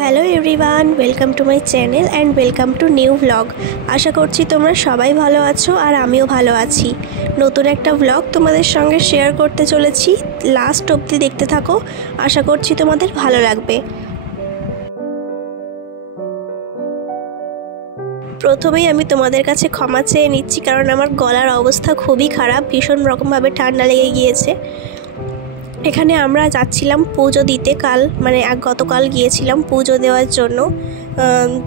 Hello everyone, welcome to my channel and welcome to new blog. আশা করছি তোমরা সবাই ভালো আছো আর আমিও ভালো আছি। নতুন একটা ব্লগ তোমাদের সঙ্গে শেয়ার করতে চলেছি, লাস্ট অবধি দেখতে থাকো, আশা করছি তোমাদের ভালো লাগবে। প্রথমেই আমি তোমাদের কাছে ক্ষমা চেয়ে নিচ্ছি, কারণ আমার গলার অবস্থা খুবই খারাপ, ভীষণ রকমভাবে ঠান্ডা লেগে গিয়েছে। এখানে আমরা যাচ্ছিলাম পুজো দিতে, গতকাল গিয়েছিলাম পুজো দেওয়ার জন্য।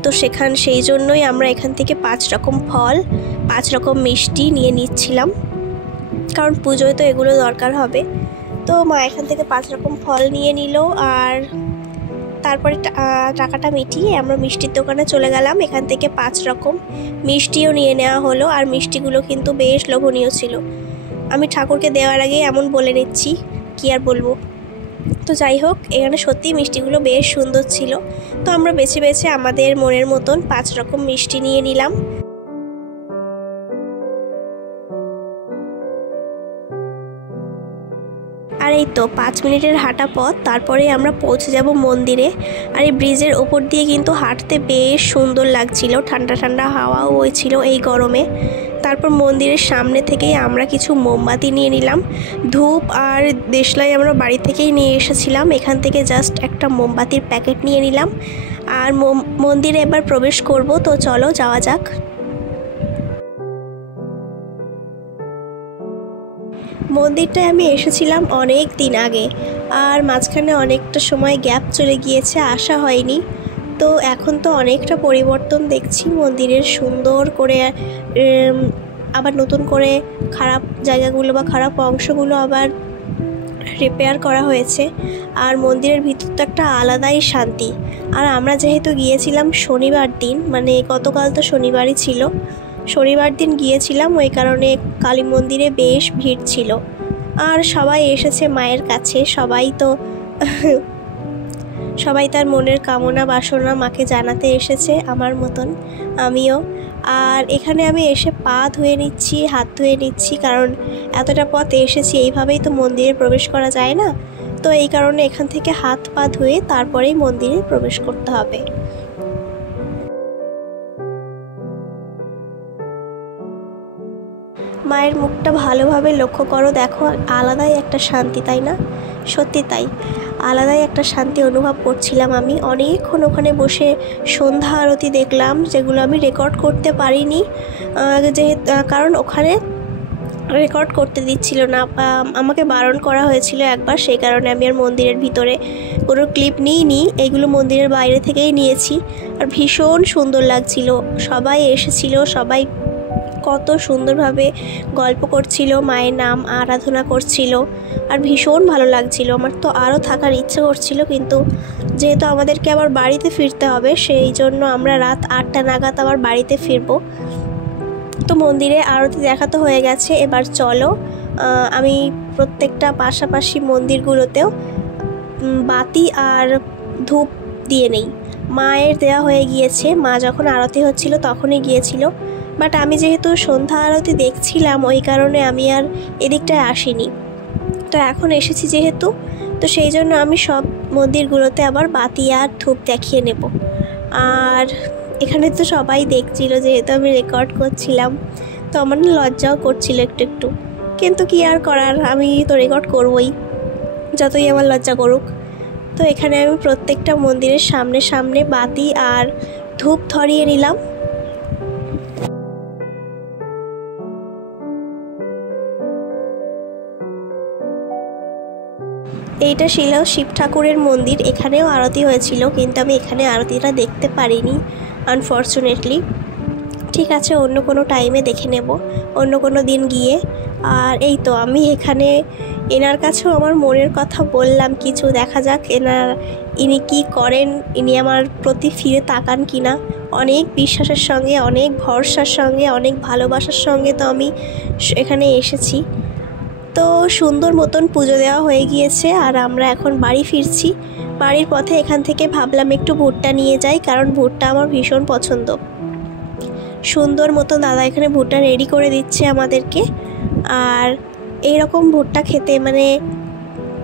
তো সেই জন্যই আমরা এখান থেকে 5 রকম ফল, 5 রকম মিষ্টি নিয়ে নিচ্ছিলাম, কারণ পুজোয় তো এগুলো দরকার হবে। তো মা এখান থেকে 5 রকম ফল নিয়ে নিল, আর তারপরে টাকাটা মিটিয়ে আমরা মিষ্টির দোকানে চলে গেলাম। এখান থেকে 5 রকম মিষ্টিও নিয়ে নেওয়া হলো, আর মিষ্টিগুলো কিন্তু বেশ লোভনীয় ছিল। আমি ঠাকুরকে দেওয়ার আগে এমন বলে নিচ্ছি, কি আর বলবো। তো যাই হোক, এখানে সত্যিই মিষ্টিগুলো বেশ সুন্দর ছিল। তো আমরা বেছে বেছে আমাদের মনের মতন 5 রকম মিষ্টি নিয়ে নিলাম। আর এই তো 5 মিনিটের হাঁটা পথ, তারপরে আমরা পৌঁছে যাব মন্দিরে। আর এই ব্রিজের ওপর দিয়ে কিন্তু হাঁটতে বেশ সুন্দর লাগছিল, ঠান্ডা ঠান্ডা হাওয়াও বইছিল এই গরমে। তারপর মন্দিরের সামনে থেকেই আমরা কিছু মোমবাতি নিয়ে নিলাম, ধূপ আর দেশলাই আমরা বাড়ি থেকেই নিয়ে এসেছিলাম। এখান থেকে জাস্ট একটা মোমবাতির প্যাকেট নিয়ে নিলাম, আর মন্দিরে এবার প্রবেশ করব। তো চলো যাওয়া যাক। মন্দিরটায় আমি এসেছিলাম অনেক দিন আগে, আর মাঝখানে অনেকটা সময় গ্যাপ চলে গিয়েছে, আসা হয়নি। তো এখন তো অনেকটা পরিবর্তন দেখছি মন্দিরের, সুন্দর করে আবার নতুন করে খারাপ জায়গাগুলো বা খারাপ অংশগুলো আবার রিপেয়ার করা হয়েছে। আর মন্দিরের ভিতরটা একটা আলাদাই শান্তি। আর আমরা যেহেতু গিয়েছিলাম শনিবার দিন, গতকাল তো শনিবারই ছিল, শনিবার দিন গিয়েছিলাম, ওই কারণে কালী মন্দিরে বেশ ভিড় ছিল। আর সবাই এসেছে মায়ের কাছে, সবাই তার মনের কামনা বাসনা মাকে জানাতে এসেছে, আমার মতন আমিও। আর এখানে আমি এসে পা ধুয়ে নিচ্ছি, হাত ধুয়ে নিচ্ছি, কারণ এতটা পথ এসেছি, এইভাবেই তো মন্দিরে প্রবেশ করা যায় না। তো এই কারণে এখান থেকে হাত পা ধুয়ে তারপরেই মন্দিরে প্রবেশ করতে হবে। মায়ের মুখটা ভালোভাবে লক্ষ্য করো, দেখো আলাদাই একটা শান্তি, তাই না? সত্যি তাই, আলাদাই একটা শান্তি অনুভব করছিলাম। আমি অনেকক্ষণ ওখানে বসে সন্ধ্যা আরতি দেখলাম, যেগুলো আমি রেকর্ড করতে পারিনি, কারণ ওখানে রেকর্ড করতে দিচ্ছিল না, আমাকে বারণ করা হয়েছিল একবার, সেই কারণে আমি আর মন্দিরের ভিতরে কোনো ক্লিপ নিইনি, এইগুলো মন্দিরের বাইরে থেকেই নিয়েছি। আর ভীষণ সুন্দর লাগছিল, সবাই এসেছিল, সবাই কত সুন্দরভাবে গল্প করছিল, মায়ের নাম আরাধনা করছিল, আর ভীষণ ভালো লাগছিল। আমার তো আরও থাকার ইচ্ছে করছিল, কিন্তু যেহেতু আমাদেরকে আবার বাড়িতে ফিরতে হবে, সেই জন্য আমরা রাত 8টা নাগাদ আবার বাড়িতে ফিরবো। তো মন্দিরে আরতি দেখা তো হয়ে গেছে, এবার চলো আমি প্রত্যেকটা পাশাপাশি মন্দিরগুলোতেও বাতি আর ধূপ দিয়ে নেই। মায়ের দেওয়া হয়ে গিয়েছে, মা যখন আরতি হচ্ছিল তখনই গিয়েছিল, বাট আমি যেহেতু সন্ধ্যা আরতি দেখছিলাম, ওই কারণে আমি আর এদিকটায় আসিনি। তো এখন এসেছি যেহেতু, তো সেই জন্য আমি সব মন্দিরগুলোতে আবার বাতি আর ধূপ দেখিয়ে নেব। আর এখানে তো সবাই দেখছিল, যেহেতু আমি রেকর্ড করছিলাম, তো আমার লজ্জাও করছিল একটু একটু, কিন্তু কি আর করার, আমি তো রেকর্ড করবই, যতই আমার লজ্জা করুক। তো এখানে আমি প্রত্যেকটা মন্দিরের সামনে সামনে বাতি আর ধূপ ধরিয়ে নিলাম। এইটা ছিল শিব ঠাকুরের মন্দির, এখানেও আরতি হয়েছিল, কিন্তু আমি এখানে আরতিটা দেখতে পারিনি আনফর্চুনেটলি। ঠিক আছে, অন্য কোনো টাইমে দেখে নেব, অন্য কোনো দিন গিয়ে। আর এই তো আমি এখানে এনার কাছেও আমার মনের কথা বললাম কিছু, দেখা যাক ইনি কি করেন, ইনি আমার প্রতি ফিরে তাকান কিনা। অনেক বিশ্বাসের সঙ্গে, অনেক ভরসার সঙ্গে, অনেক ভালোবাসার সঙ্গে তো আমি এখানে এসেছি। তো সুন্দর মতন পুজো দেওয়া হয়ে গিয়েছে, আর আমরা এখন বাড়ি ফিরছি। বাড়ির পথে এখান থেকে ভাবলাম একটু ভুট্টা নিয়ে যাই, কারণ ভুট্টা আমার ভীষণ পছন্দ। সুন্দর মতো দাদা এখানে ভুট্টা রেডি করে দিচ্ছে আমাদেরকে। আর এইরকম ভুট্টা খেতে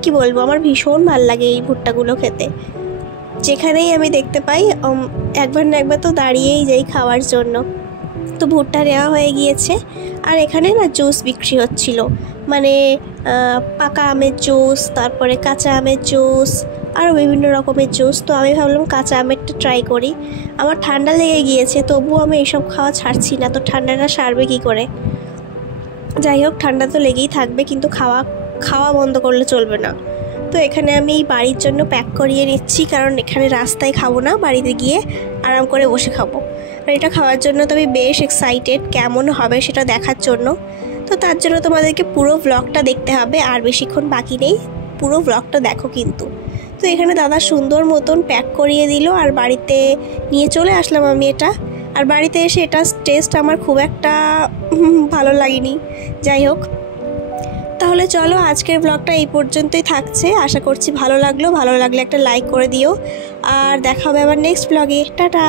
কি বলবো, আমার ভীষণ ভালো লাগে এই ভুট্টাগুলো খেতে। যেখানেই আমি দেখতে পাই একবার না একবার তো দাঁড়িয়েই যাই খাওয়ার জন্য। তো ভুট্টা নেওয়া হয়ে গিয়েছে, আর এখানে না জুস বিক্রি হচ্ছিল, মানে পাকা আমের জুস, তারপরে কাঁচা আমের জুস, আরও বিভিন্ন রকমের জুস। তো আমি ভাবলাম কাঁচা আমেরটা ট্রাই করি। আমার ঠান্ডা লেগে গিয়েছে, তবুও আমি এইসব খাওয়া ছাড়ছি না। তো ঠান্ডাটা সারবে কী করে? যাই হোক, ঠান্ডা তো লেগেই থাকবে, কিন্তু খাওয়া বন্ধ করলে চলবে না। তো এখানে আমি এই বাড়ির জন্য প্যাক করিয়ে নিচ্ছি, কারণ এখানে রাস্তায় খাবো না, বাড়িতে গিয়ে আরাম করে বসে খাবো। আর এটা খাওয়ার জন্য তো আমি বেশ এক্সাইটেড, কেমন হবে সেটা দেখার জন্য। তো তার জন্য তোমাদেরকে পুরো ব্লগটা দেখতে হবে, আর বেশিক্ষণ বাকি নেই, পুরো ব্লগটা দেখো কিন্তু। তো এখানে দাদা সুন্দর মতন প্যাক করিয়ে দিল, আর বাড়িতে নিয়ে চলে আসলাম আমি এটা। আর বাড়িতে এসে এটা টেস্ট আমার খুব একটা ভালো লাগেনি। যাই হোক, তাহলে চলো আজকের ব্লগটা এই পর্যন্তই থাকছে। আশা করছি ভালো লাগলো। ভালো লাগলে একটা লাইক করে দিও, আর দেখা হবে আবার নেক্সট ব্লগে। টাটা।